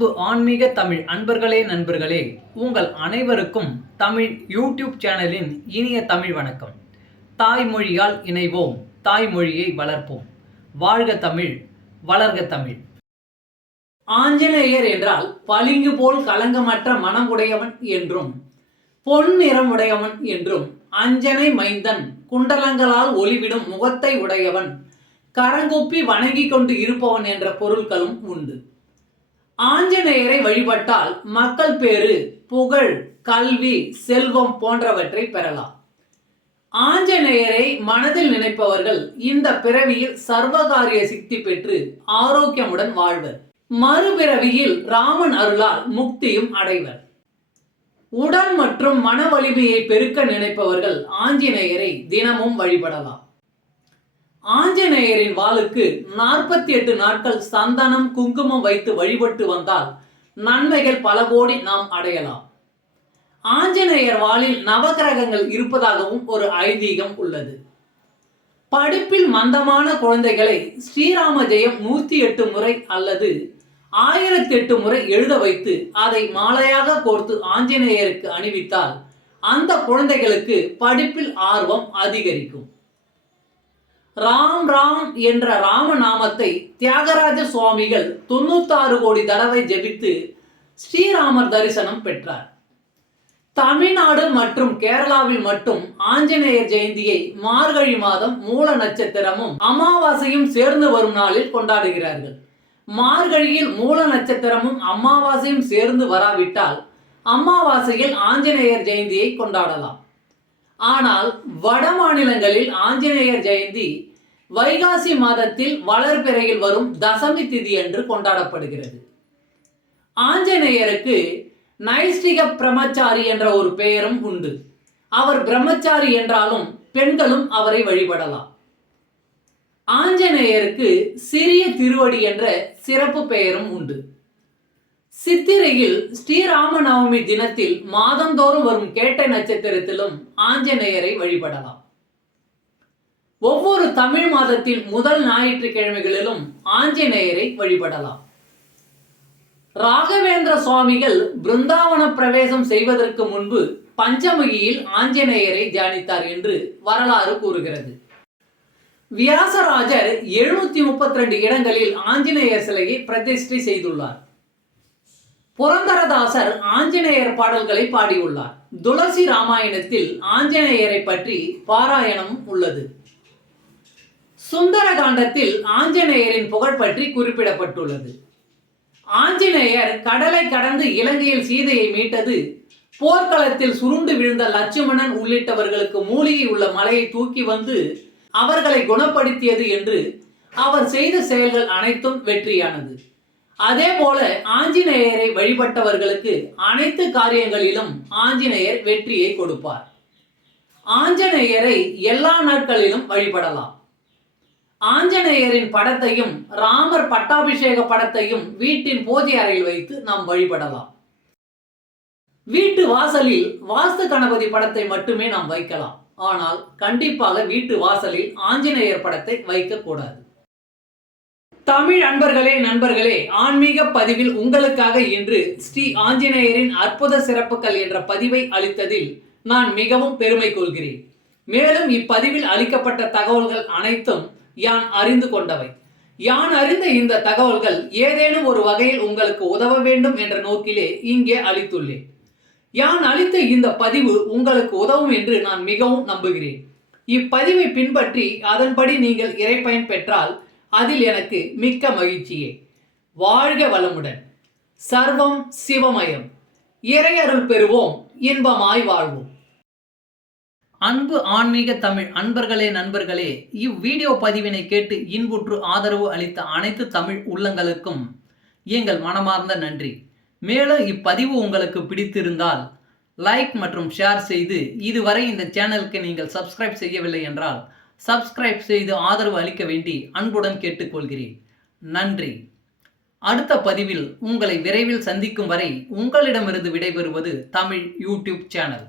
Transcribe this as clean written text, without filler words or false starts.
அன்பு ஆன்மீக தமிழ் அன்பர்களே நண்பர்களே, உங்கள் அனைவருக்கும் தமிழ் யூடியூப் சேனலின் இனிய தமிழ் வணக்கம். தாய்மொழியால் இணைவோம், தாய்மொழியை வளர்ப்போம். வாழ்க தமிழ், வளர்க தமிழ். ஆஞ்சநேயர் என்றால் பளிங்கு போல் கலங்கமற்ற மனம் உடையவன் என்றும், பொன் நிறம் உடையவன் என்றும், அஞ்சனை மைந்தன், குண்டலங்களால் ஒளிவிடும் முகத்தை உடையவன், கரங்குப்பி வணங்கிக் கொண்டு இருப்பவன் என்ற பொருட்களும் உண்டு. ஆஞ்சநேயரை வழிபட்டால் மக்கள் பேறு, புகழ், கல்வி, செல்வம் போன்றவற்றை பெறலாம். ஆஞ்சநேயரை மனதில் நினைப்பவர்கள் இந்த பிறவியில் சர்வகாரிய சித்தி பெற்று ஆரோக்கியமுடன் வாழ்வர். மறுபிறவியில் ராமன் அருளால் முக்தியும் அடைவர். உடல் மற்றும் மன வலிமையை பெருக்க நினைப்பவர்கள் ஆஞ்சநேயரை தினமும் வழிபடலாம். ஆஞ்சநேயரின் வாளுக்கு 48 நாட்கள் சந்தனம், குங்குமம் வைத்து வழிபட்டு வந்தால் நன்மைகள் பல கோடி நாம் அடையலாம். ஆஞ்சநேயர் வாளில் நவகிரகங்கள் இருப்பதாகவும் ஒரு ஐதீகம் உள்ளது. படிப்பில் மந்தமான குழந்தைகளை ஸ்ரீராம ஜெயம் 108 முறை அல்லது 1008 முறை எழுத வைத்து அதை மாலையாக கோர்த்து ஆஞ்சநேயருக்கு அணிவித்தால் அந்த குழந்தைகளுக்கு படிப்பில் ஆர்வம் அதிகரிக்கும். ராம் ராம் என்ற ராமநாமத்தை தியாகராஜ சுவாமிகள் 96 கோடி தடவை ஜெபித்து ஸ்ரீராமர் தரிசனம் பெற்றார். தமிழ்நாடு மற்றும் கேரளாவில் மட்டும் ஆஞ்சநேயர் ஜெயந்தியை மார்கழி மாதம் மூல நட்சத்திரமும் அமாவாசையும் சேர்ந்து வரும் நாளில் கொண்டாடுகிறார்கள். மார்கழியில் மூல நட்சத்திரமும் அமாவாசையும் சேர்ந்து வராவிட்டால் அமாவாசையில் ஆஞ்சநேயர் ஜெயந்தியை கொண்டாடலாம். ஆனால் வட மாநிலங்களில் ஆஞ்சநேயர் ஜெயந்தி வைகாசி மாதத்தில் வளர்பிறையில் வரும் தசமி திதி என்று கொண்டாடப்படுகிறது. ஆஞ்சநேயருக்கு நைஷ்டிக பிரம்மச்சாரி என்ற ஒரு பெயரும் உண்டு. அவர் பிரம்மச்சாரி என்றாலும் பெண்களும் அவரை வழிபடலாம். ஆஞ்சநேயருக்கு சிறிய திருவடி என்ற சிறப்பு பெயரும் உண்டு. சித்திரையில் ஸ்ரீராமநவமி தினத்தில் மாதந்தோறும் வரும் கேட்டை நட்சத்திரத்திலும் ஆஞ்சநேயரை வழிபடலாம். ஒவ்வொரு தமிழ் மாதத்தின் முதல் ஞாயிற்றுக்கிழமைகளிலும் ஆஞ்சநேயரை வழிபடலாம். ராகவேந்திர சுவாமிகள் பிருந்தாவன பிரவேசம் செய்வதற்கு முன்பு பஞ்சமுகியில் ஆஞ்சநேயரை தியானித்தார் என்று வரலாறு கூறுகிறது. வியாசராஜர் 732 இடங்களில் ஆஞ்சநேயர் சிலையை பிரதிஷ்டை செய்துள்ளார். புரந்தரதாசர் ஆஞ்சநேயர் பாடல்களை பாடியுள்ளார். துளசி ராமாயணத்தில் ஆஞ்சநேயரை பற்றி பாராயணம் உள்ளது. சுந்தர காண்டத்தில் ஆஞ்சநேயரின் புகழ் பற்றி குறிப்பிடப்பட்டுள்ளது. ஆஞ்சநேயர் கடலை கடந்து இலங்கையில் சீதையை மீட்டது, போர்க்களத்தில் சுருண்டு விழுந்த லட்சுமணன் உள்ளிட்டவர்களுக்கு மூலிகை உள்ள மலையை தூக்கி வந்து அவர்களை குணப்படுத்தியது என்று அவர் செய்த செயல்கள் அனைத்தும் வெற்றியானது. அதே போல ஆஞ்சநேயரை வழிபட்டவர்களுக்கு அனைத்து காரியங்களிலும் ஆஞ்சநேயர் வெற்றியை கொடுப்பார். ஆஞ்சநேயரை எல்லா நாட்களிலும் வழிபடலாம். ஆஞ்சநேயரின் படத்தையும் ராமர் பட்டாபிஷேக படத்தையும் வீட்டின் பூஜை அறையில் வைத்து நாம் வழிபடலாம். வீட்டு வாசலில் வாஸ்து கணபதி படத்தை மட்டுமே நாம் வைக்கலாம். ஆனால் கண்டிப்பாக வீட்டு வாசலில் ஆஞ்சநேயர் படத்தை வைக்க கூடாது. தமிழ் அன்பர்களே நண்பர்களே, ஆன்மீக பதிவில் உங்களுக்காக இன்று ஸ்ரீ ஆஞ்சநேயரின் அற்புத சிறப்புகள் என்ற பதிவை அளித்ததில் நான் மிகவும் பெருமை கொள்கிறேன். மேலும் இப்பதிவில் அளிக்கப்பட்ட தகவல்கள் அனைத்தும் யான் அறிந்து கொண்டவை. யான் அறிந்த இந்த தகவல்கள் ஏதேனும் ஒரு வகையில் உங்களுக்கு உதவ வேண்டும் என்ற நோக்கிலே இங்கே அளித்துள்ளேன். யான் அளித்த இந்த பதிவு உங்களுக்கு உதவும் என்று நான் மிகவும் நம்புகிறேன். இப்பதிவை பின்பற்றி அதன்படி நீங்கள் இறைப்பயன் பெற்றால் அதில் எனக்கு மிக்க மகிழ்ச்சியே. வாழ்க வளமுடன். சர்வம் சிவமயம். இறையருள் பெறுவோம், இன்பமாய் வாழ்வோம். அன்பு ஆன்மீக தமிழ் அன்பர்களே நண்பர்களே, இவ்வீடியோ பதிவினை கேட்டு இன்புற்று ஆதரவு அளித்த அனைத்து தமிழ் உள்ளங்களுக்கும் எங்கள் மனமார்ந்த நன்றி. மேலும் இப்பதிவு உங்களுக்கு பிடித்திருந்தால் லைக் மற்றும் ஷேர் செய்து, இதுவரை இந்த சேனலுக்கு நீங்கள் சப்ஸ்கிரைப் செய்யவில்லை என்றால் சப்ஸ்கிரைப் செய்து ஆதரவு அளிக்க வேண்டி அன்புடன் கேட்டுக்கொள்கிறேன். நன்றி. அடுத்த பதிவில் உங்களை விரைவில் சந்திக்கும் வரை உங்களிடமிருந்து விடைபெறுவது தமிழ் யூடியூப் சேனல்.